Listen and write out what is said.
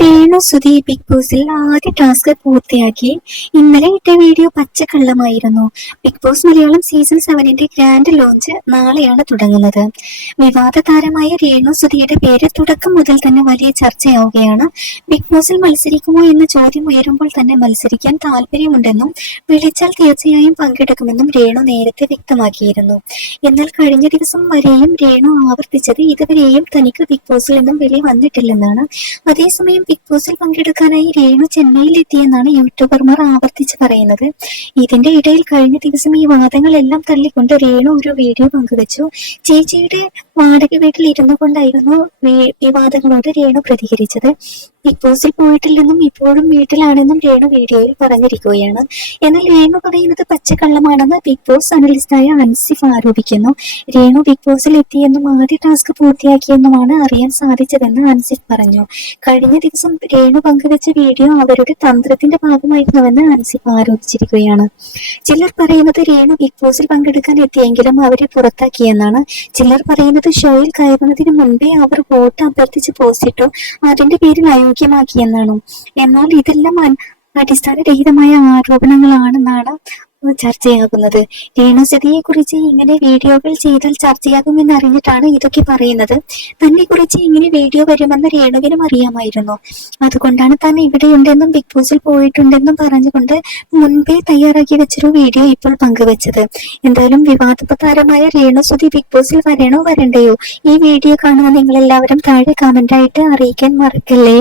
Renu Sudhi big ബോസിൽ ആദ്യ task പൂർത്തിയാക്കി. ഇന്നലെ ഇട്ട വീഡിയോ പച്ചക്കള്ളമായിരുന്നു. ബിഗ് ബോസ് മലയാളം സീസൺ 7ന്റെ ഗ്രാൻഡ് ലോഞ്ച് നാളെയാണ് തുടങ്ങുന്നത്. വിവാദ താരമായ രേണു സുധിയുടെ പേര് തുടക്കം മുതൽ തന്നെ വലിയ ചർച്ചയാവുകയാണ്. ബിഗ് ബോസിൽ മത്സരിക്കുമോ എന്ന ചോദ്യം ഉയരുമ്പോൾ തന്നെ മത്സരിക്കാൻ താല്പര്യമുണ്ടെന്നും വിളിച്ചാൽ തീർച്ചയായും പങ്കെടുക്കുമെന്നും രേണു നേരത്തെ വ്യക്തമാക്കിയിരുന്നു. എന്നാൽ കഴിഞ്ഞ ദിവസം വരെയും രേണു ആവർത്തിച്ചത് ഇതുവരെയും തനിക്ക് ബിഗ് ബോസിൽ നിന്നും വിളി വന്നിട്ടില്ലെന്നാണ്. അതേസമയം ബിഗ് ബോസിൽ പങ്കെടുക്കാനായി രേണു ചെന്നൈയിലെത്തിയെന്നാണ് യൂട്യൂബർമാർ ആവർത്തിച്ച് പറയുന്നത്. ഇതിന്റെ ഇടയിൽ കഴിഞ്ഞ ദിവസം ഈ വാദങ്ങളെല്ലാം തള്ളിക്കൊണ്ട് രേണു ഒരു വീഡിയോ പങ്കുവച്ചു. ചേച്ചിയുടെ വാടക വീട്ടിൽ ഇരുന്നു കൊണ്ടായിരുന്നു വിവാദങ്ങളോട് രേണു പ്രതികരിച്ചത്. ബിഗ് ബോസിൽ പോയിട്ടില്ലെന്നും ഇപ്പോഴും വീട്ടിലാണെന്നും രേണു വീഡിയോയിൽ പറഞ്ഞിരിക്കുകയാണ്. എന്നാൽ രേണു പറയുന്നത് പച്ചക്കള്ളമാണെന്ന് ബിഗ് ബോസ് അനലിസ്റ്റായ അൻസിഫ് ആരോപിക്കുന്നു. രേണു ബിഗ് ബോസിൽ എത്തിയെന്നും ആദ്യ ടാസ്ക് പൂർത്തിയാക്കിയെന്നുമാണ് അറിയാൻ സാധിച്ചതെന്ന് അൻസിഫ് പറഞ്ഞു. കഴിഞ്ഞ ദിവസം രേണു പങ്കുവെച്ച വീഡിയോ അവരുടെ തന്ത്രത്തിന്റെ ഭാഗമായിരുന്നുവെന്ന് അൻസിഫ് ആരോപിച്ചിരിക്കുകയാണ്. ചിലർ പറയുന്നത് രേണു ബിഗ് ബോസിൽ പങ്കെടുക്കാൻ എത്തിയെങ്കിലും അവരെ പുറത്താക്കിയെന്നാണ്. ചിലർ പറയുന്നത് ഷോയിൽ കയറുന്നതിന് മുൻപേ അവർ വോട്ട് അഭ്യർത്ഥിച്ച് പോസ്റ്റിട്ടു, അതിന്റെ പേരിൽ അയോഗ്യമാക്കിയെന്നാണ്. എന്നാൽ ഇതെല്ലാം അടിസ്ഥാനരഹിതമായ ആരോപണങ്ങളാണെന്നാണ് ചർച്ചയാകുന്നത്. രേണു സുധിയെ കുറിച്ച് ഇങ്ങനെ വീഡിയോകൾ ചെയ്താൽ ചർച്ചയാകുമെന്ന് അറിഞ്ഞിട്ടാണ് ഇതൊക്കെ പറയുന്നത്. തന്നെ കുറിച്ച് ഇങ്ങനെ വീഡിയോ വരുമെന്ന് രേണുവിനും അറിയാമായിരുന്നു. അതുകൊണ്ടാണ് താൻ ഇവിടെയുണ്ടെന്നും ബിഗ് ബോസിൽ പോയിട്ടുണ്ടെന്നും പറഞ്ഞുകൊണ്ട് മുൻപേ തയ്യാറാക്കി വെച്ചൊരു വീഡിയോ ഇപ്പോൾ പങ്കുവെച്ചത്. എന്തായാലും വിവാദ താരമായ രേണു സുധി ബിഗ് ബോസിൽ വരണോ വരണ്ടയോ? ഈ വീഡിയോ കാണുന്ന നിങ്ങളെല്ലാവരും താഴെ കമന്റായിട്ട് അറിയിക്കാൻ മറക്കല്ലേ.